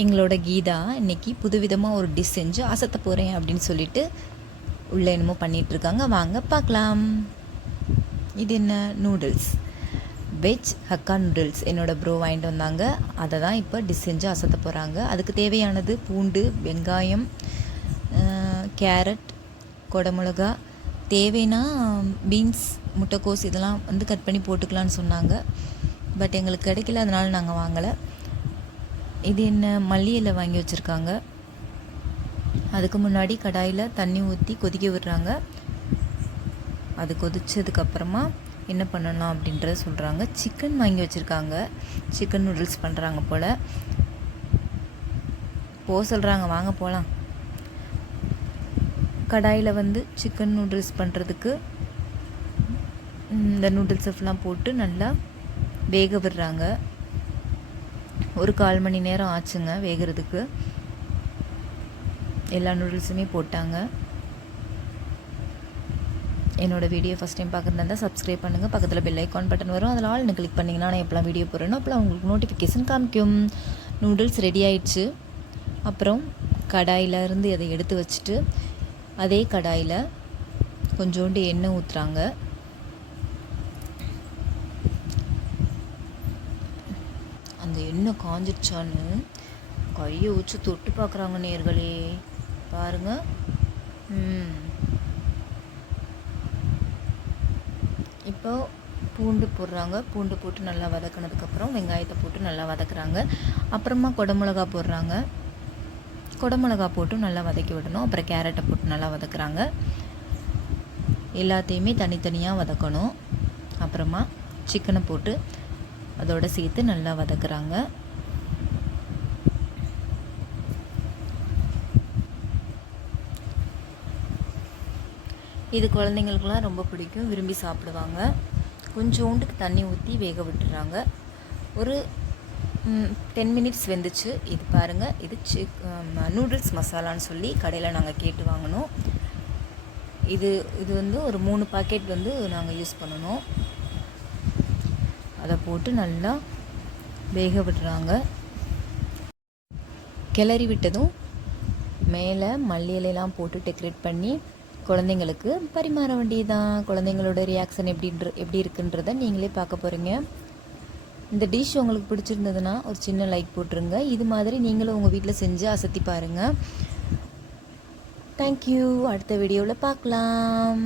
எங்களோட கீதா இன்னைக்கு புதுவிதமாக ஒரு டிஷ் செஞ்சு அசத்த போகிறேன் அப்படின்னு சொல்லிட்டு உள்ள என்னமோ பண்ணிகிட்ருக்காங்க வாங்க பார்க்கலாம். இது என்ன? நூடுல்ஸ் வெஜ் ஹக்கா நூடுல்ஸ் என்னோடய ப்ரோ வாங்கிட்டு வந்தாங்க. அதை தான் இப்போ டிஷ் செஞ்சு அசத்த போகிறாங்க அதுக்கு தேவையானது பூண்டு வெங்காயம் கேரட் கொடமிளகா. தேவைன்னா பீன்ஸ் முட்டைக்கோஸ் இதெல்லாம் வந்து கட் பண்ணி போட்டுக்கலான்னு சொன்னாங்க. பட் எங்களுக்கு கிடைக்கல அதனால் நாங்கள் வாங்கலை. இது என்ன மல்லியில் வாங்கி வச்சுருக்காங்க. அதுக்கு முன்னாடி கடாயில் தண்ணி ஊற்றி கொதிக்க விடுறாங்க. அது கொதிச்சதுக்கப்புறமா என்ன பண்ணணும் அப்படின்றத சொல்கிறாங்க சிக்கன் வாங்கி வச்சுருக்காங்க. சிக்கன் நூடுல்ஸ் பண்ணுறாங்க போல். போக சொல்கிறாங்க வாங்க போகலாம் கடாயில் வந்து சிக்கன் நூடுல்ஸ் பண்ணுறதுக்கு இந்த நூடுல்ஸ் ஃபுல்லாக போட்டு நல்லா வேக விடுறாங்க. ஒரு கால் மணி நேரம் ஆச்சுங்க வேகிறதுக்கு. எல்லா நூடுல்ஸுமே போட்டாங்க. என்னோடய வீடியோ ஃபஸ்ட் டைம் பார்க்குறதா இருந்தால் சப்ஸ்கிரைப் பண்ணுங்கள் பக்கத்தில் பெல் ஐக்கான் பட்டன் வரும். அதில் ஆல்னு கிளிக் பண்ணிங்கன்னா நான் எப்போலாம் வீடியோ போடுறேனோ அப்போலாம் உங்களுக்கு நோட்டிஃபிகேஷன் காமிக்கும். நூடுல்ஸ் ரெடி ஆயிடுச்சு. அப்புறம் கடாயில இருந்து அதை எடுத்து வச்சுட்டு அதே கடாயில் கொஞ்சோண்டு எண்ணெய் ஊற்றுறாங்க அந்த எண்ணெய் காஞ்சிடுச்சான்னு கையை வச்சு தொட்டு பார்க்குறாங்க நேர்களே. பாருங்க. இப்போ பூண்டு போடுறாங்க. பூண்டு போட்டு நல்லா வதக்குனதுக்கப்புறம் வெங்காயத்தை போட்டு நல்லா வதக்குறாங்க. அப்புறமா குடமிளகா போடுறாங்க. குடமிளகா போட்டு நல்லா வதக்கி விடணும். அப்புறம் கேரட்டை போட்டு நல்லா வதக்குறாங்க. எல்லாத்தையுமே தனித்தனியாக வதக்கணும். அப்புறமா சிக்கனை போட்டு அதோட சேர்த்து நல்லா வதக்குறாங்க. இது குழந்தைங்களுக்குலாம் ரொம்ப பிடிக்கும் விரும்பி சாப்பிடுவாங்க. கொஞ்சோண்டுக்கு தண்ணி ஊற்றி வேக விட்டுறாங்க. ஒரு டென் மினிட்ஸ் வெந்துச்சு. இது பாருங்கள் இது சிக் நூடுல்ஸ் மசாலான்னு சொல்லி கடையில் நாங்கள் கேட்டு வாங்கினோம். இது இது வந்து ஒரு மூணு பாக்கெட் வந்து நாங்கள் யூஸ் பண்ணணும். அதை போட்டு நல்லா வேக விடுறாங்க. கிளறி விட்டதும் மேலே மல்லி இலையெல்லாம் போட்டு டெக்கரேட் பண்ணி குழந்தைங்களுக்கு பரிமாற வேண்டியதுதான். குழந்தைங்களோட ரியாக்ஷன் எப்படின்ற எப்படி இருக்குன்றத நீங்களே பார்க்க போகிறீங்க இந்த டிஷ் உங்களுக்கு பிடிச்சிருந்ததுன்னா ஒரு சின்ன லைக் போட்டுருங்க. இது மாதிரி நீங்களும் உங்கள் வீட்டில் செஞ்சு அசத்தி பாருங்கள் தேங்க்யூ அடுத்த வீடியோவில் பார்க்கலாம்.